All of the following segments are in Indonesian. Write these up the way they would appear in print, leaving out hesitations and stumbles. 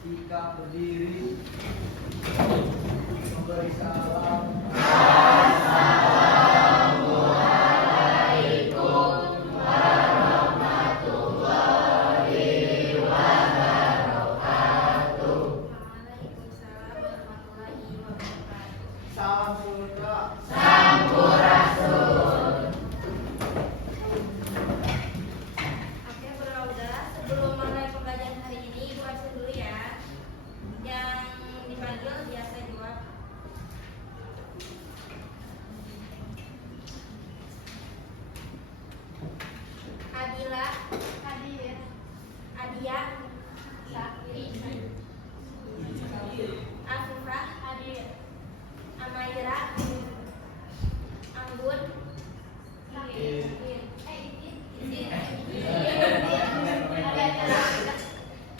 Sikap berdiri, memberi salam. Salam surga. Oke, Bro, sebelum mulai pembelajaran hari ini, Ibu absen dulu ya. Yang dipanggil biasa jawab. Adila, Adia, Afifah, Amaira, Anggun,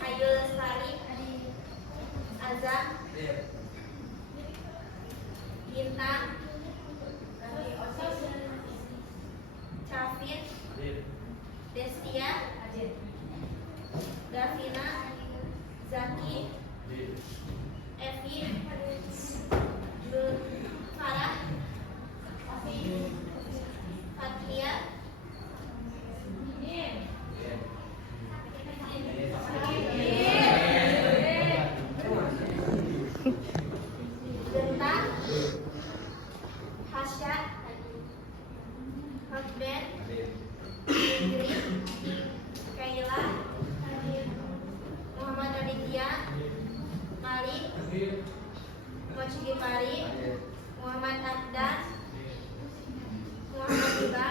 Ayu Lestari, Azam, Bintang, Cafin, Destia, Davina, Zaki, Evi, Farah, Fatia, Genta, Hasya, Hotben, Ingrid, Kaila, Muhammad Aditya, Malik, Mochigipari, Muhammad Abdan, Muhammad Iba,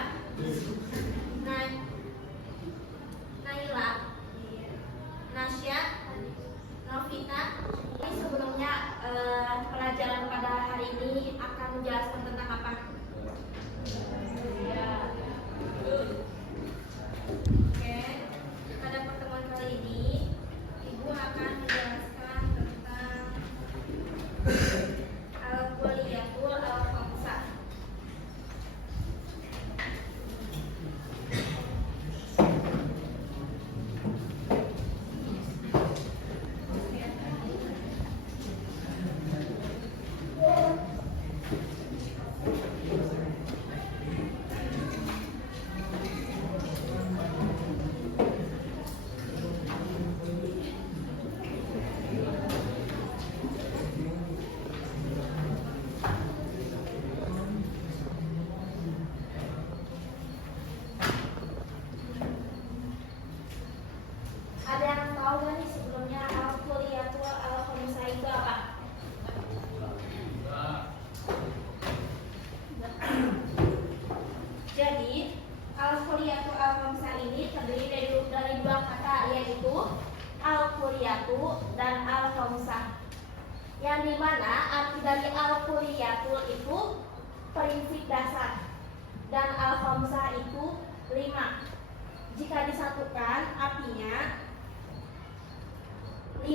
Naila, Nasya, Novita. Ini sebelumnya pelajaran pada hari ini akan menjelaskan tentang apa? Oke, pada pertemuan kali ini Ibu akan menjelaskan tentang al-kuliyatul al-khamsah. Ada yang tahu nggak nih sebelumnya al-kuliyatul al-khamsah itu apa? Jadi al-kuliyatul al-khamsah ini terdiri dari dua kata, yaitu al-kuliyatu dan al-khamsah. Yang dimana arti dari al-kuliyatul itu prinsip dasar dan al-khamsah itu 5. Jika disatukan artinya 5.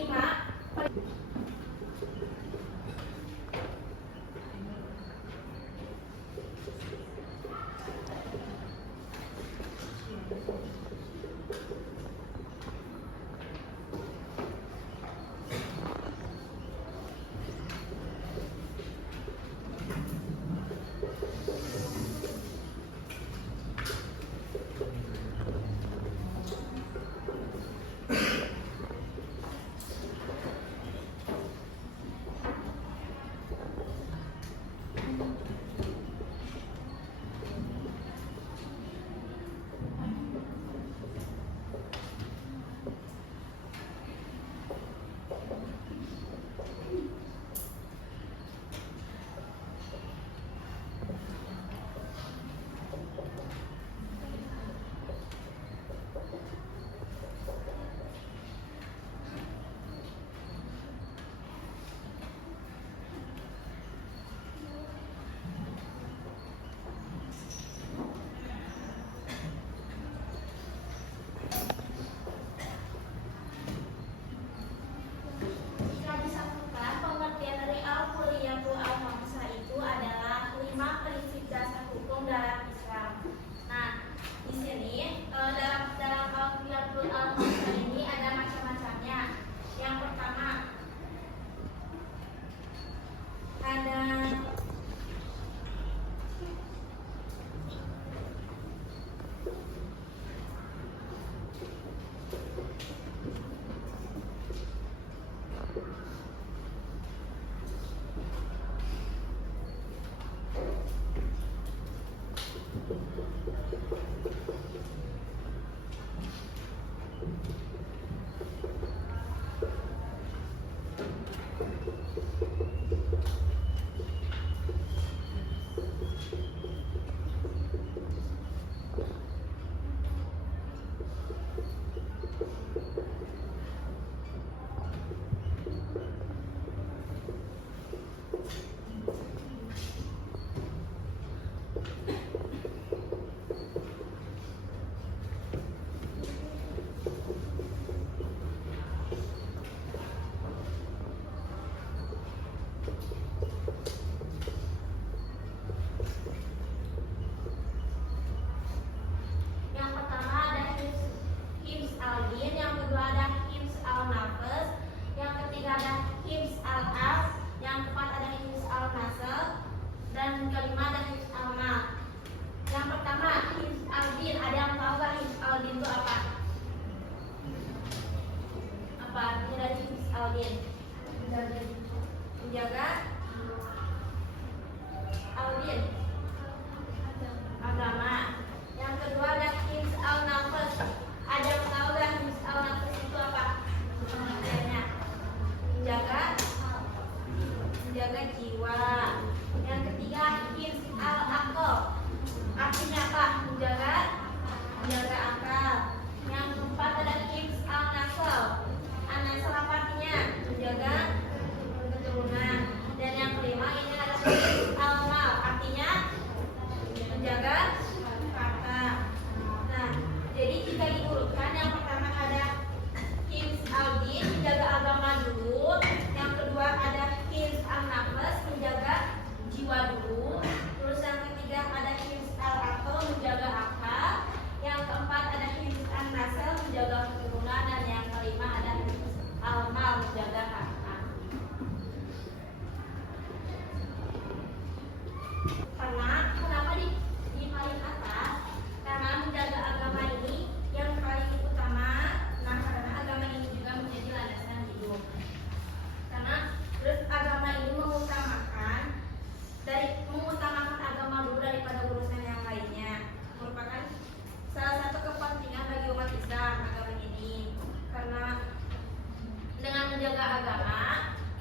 menjaga agama,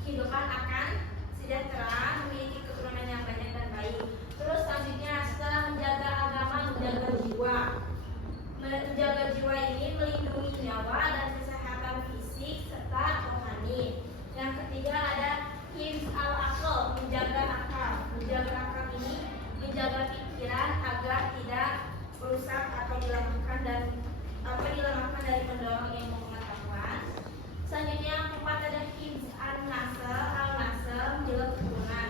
kehidupan akan sejahtera, memiliki keturunan yang banyak dan baik. Terus selanjutnya setelah menjaga agama, menjaga jiwa. Menjaga jiwa ini melindungi nyawa dan kesehatan fisik serta rohani. Yang ketiga ada hifz al-aql, menjaga akal. Menjaga akal ini menjaga pikiran agar tidak rusak atau dilemahkan dari mendorong ilmu pengetahuan. Selanjutnya yang keempat ada hifz al-nasl, menjaga keturunan.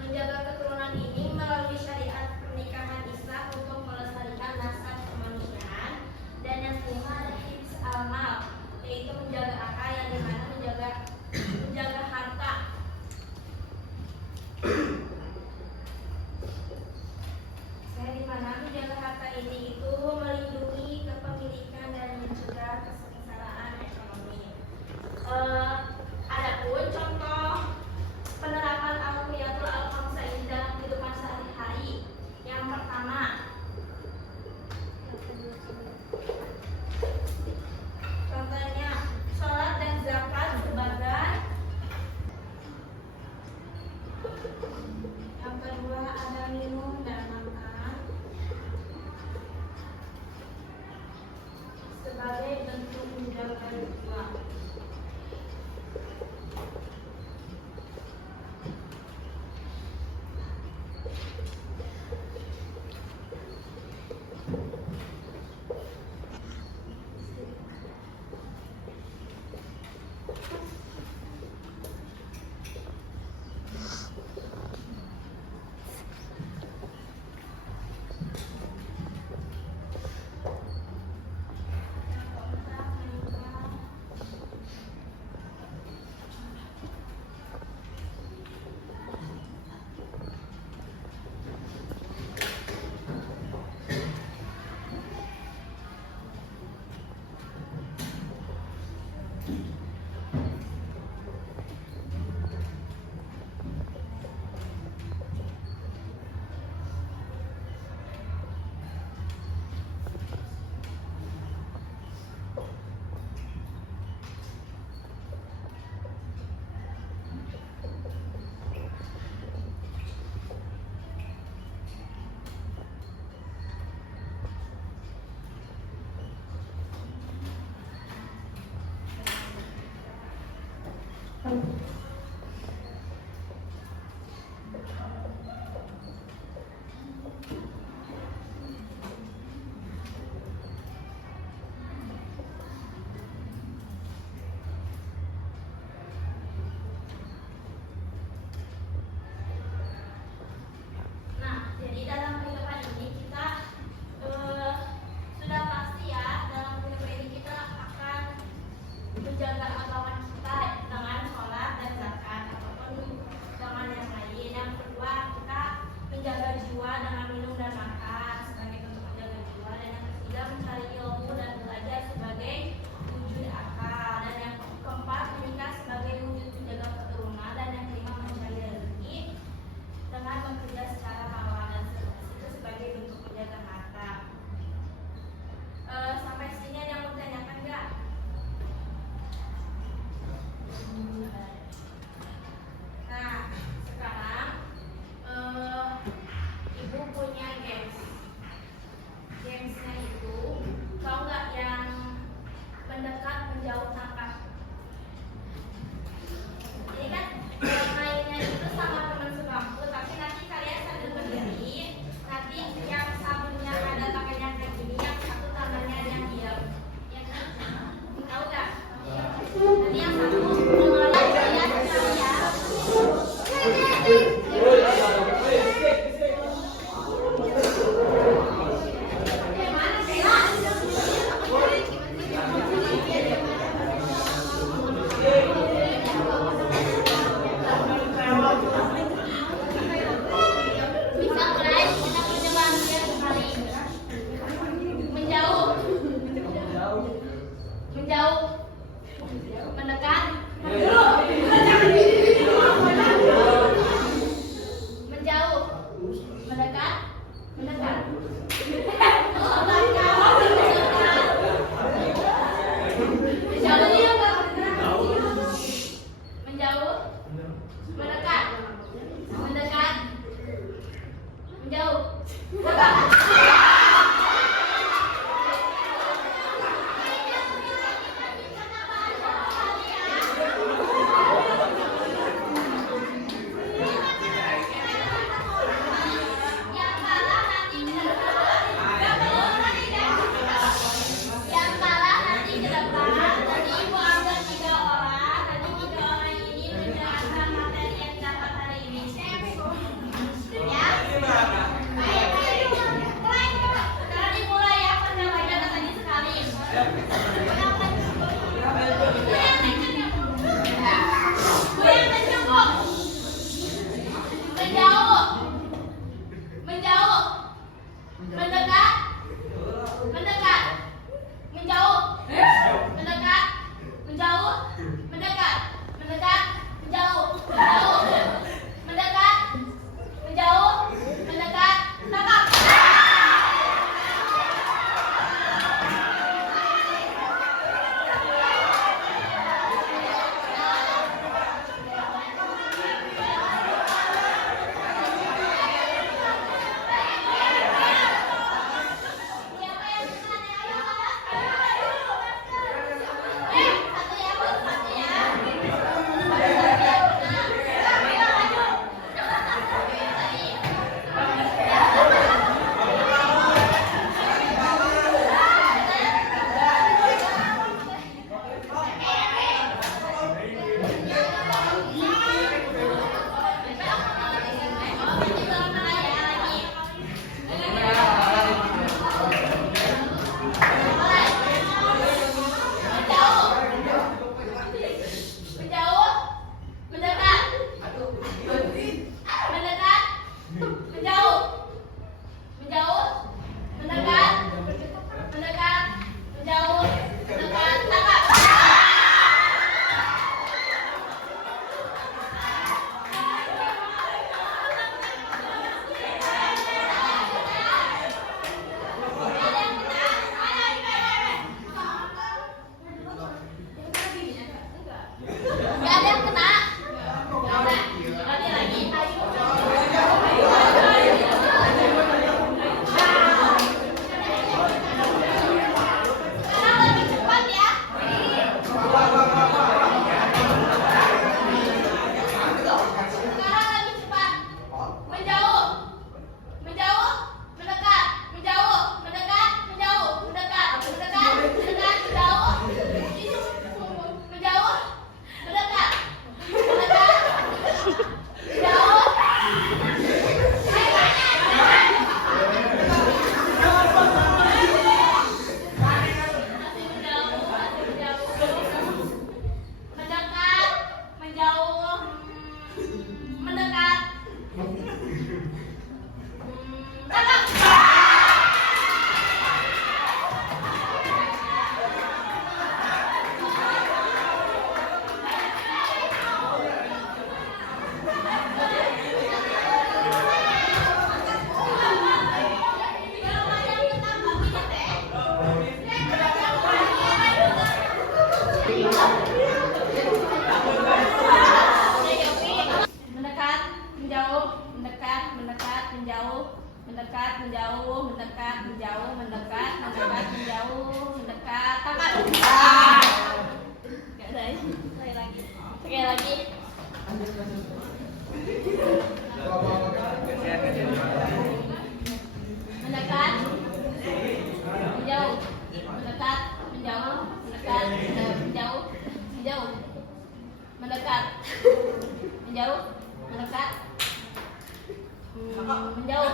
Menjaga keturunan ini melalui syariat pernikahan Islam untuk melestarikan nasab kemanusiaan. Dan yang kelima ada hifz al-mal, yaitu menjaga akal, yang dimana menjaga harta. Dimana menjaga harta ini itu melindungi kepemilikan dan mencegah kesengsaraan ekonomi. Adapun contoh penerapan al-qiyatul al-khamsah ini dalam kehidupan sehari-hari. Yang pertama, contohnya sholat dan zakat sebagai. Yang kedua ada minum dan makan sebagai bentuk menjaga jiwa. Jadi dalam kehidupan ini kita sudah pasti ya, dalam kehidupan ini kita akan menjaga agama kita dengan sholat dan zakat ataupun dengan yang lain. Yang kedua, kita menjaga jiwa dengan minum dan makan sebagai bentuk menjaga jiwa. Dan yang ketiga, mencari ilmu dan belajar sebagai wujud akal. Dan yang keempat, menikah sebagai wujud menjaga keturunan. Dan yang kelima, mencari rezeki dengan bekerja secara halal dan itu sebagai bentuk menjaga harta. Sampai sini ada yang mau ditanyakan nggak? Nah, sekarang ibu punya games. Gamesnya itu tahu nggak yang mendekat, menjauh, nangkap? Ini kan mainnya itu sama teman sebangku, tapi nanti kalian sambil berdiri. Nanti yang sabunnya ada tangannya kayak gini, yang satu tangannya yang diam. Ya kan? Tahu nggak? Nanti yang satu menolak kalian ya. Bisa mulai, kita percobaan dia sekali. Menjauh, menjauh, mendekat, menjauh, mendekat, mendekat. Menjauh dia apa? menjauh, mendekat, menjauh,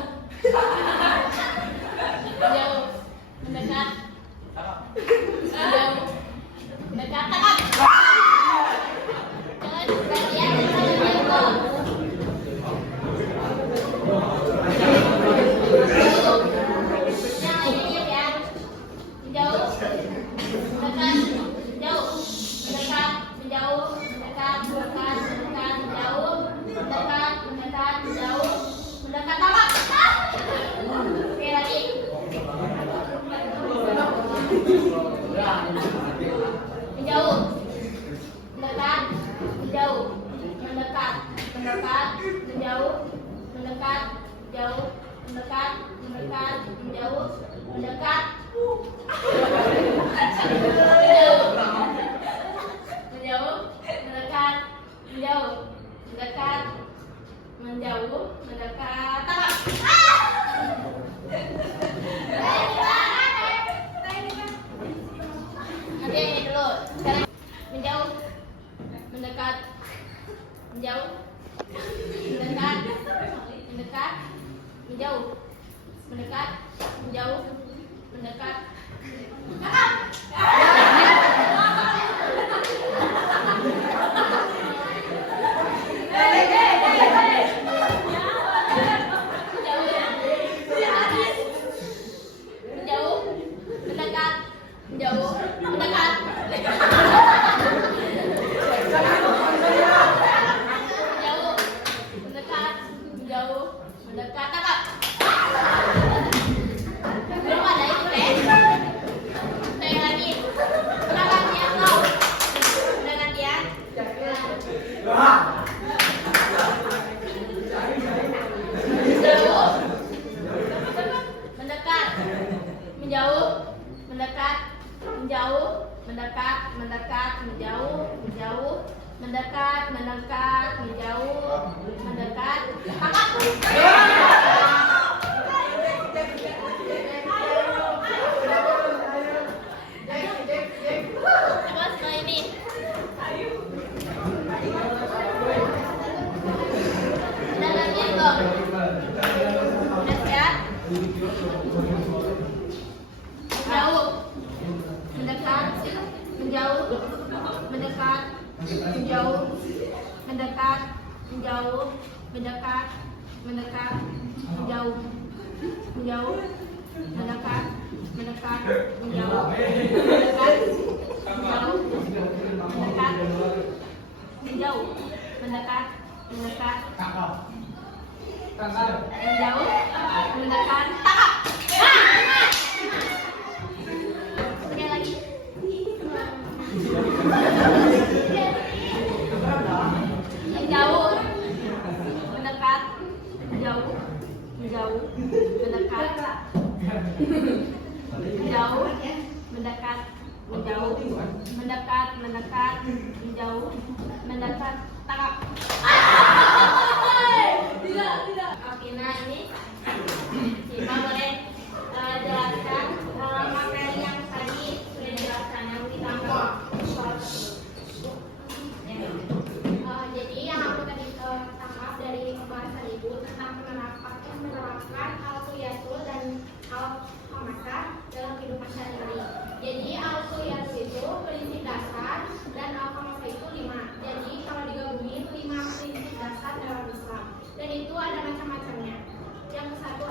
menjauh, mendekat, menjauh, mendekat, tangkap. Jangan gantian, menjauh. Yang ini ya, menjauh, mendekat, menjauh, mendekat, menjauh, mendekat, mendekat, mendekat, menjauh, mendekat, mendekat, menjauh, mendekat, tangkap. Oke lagi. Menjauh, mendekat, menjauh, mendekat, mendekat, menjauh, mendekat, jauh, mendekat, mendekat, menjauh, mendekat, menjauh, menjauh, mendekat, menjauh, mendekat, menjauh, mendekat, tangkap. Nanti ini dulu. Sekarang menjauh, mendekat, menjauh, mendekat, mendekat, menjauh, mendekat, menjauh, mendekat, menjauh, mendekat, menjauh, mendekat, menjauh, mendekat, menjauh, mendekat, tangkap. Belum ada itu deh. Saya lagi. Udah gantian kau. Udah gantian. Menjauh, mendekat, menjauh, mendekat, menjauh, mendekat, mendekat, menjauh, menjauh, mendekat, mendekat, menjauh, mendekat, tangkap. Coba setelah ini. Udah gantian kok. Udah siap? Menjauh, mendekat, menjauh, mendekat, menjauh, mendekat, menjauh, mendekat, mendekat, menjauh, menjauh, mendekat, mendekat, menjauh, mendekat, menjauh, mendekat, menjauh, mendekat, mendekat, menjauh, mendekat, tangkap. Sekali lagi. Menjauh, mendekat, menjauh, menjauh, mendekat, menjauh, mendekat, menjauh, mendekat, mendekat, menjauh, mendekat, tangkap. Tidak. Oke, nah ini Siva boleh jelaskan materi yang tadi sudah dijelaskan yang ditambah. Jadi yang aku tadi tangkap dari pembahasan ibu tentang menerapkan al-quliyatul dan al-hamasa dalam kehidupan sehari-hari. Jadi al-quliyatul itu prinsip dasar dan al-hamasa itu 5. Jadi kalau digabungin 5 prinsip dasar dalam Islam. Dan itu ada macam-macamnya. Yang satu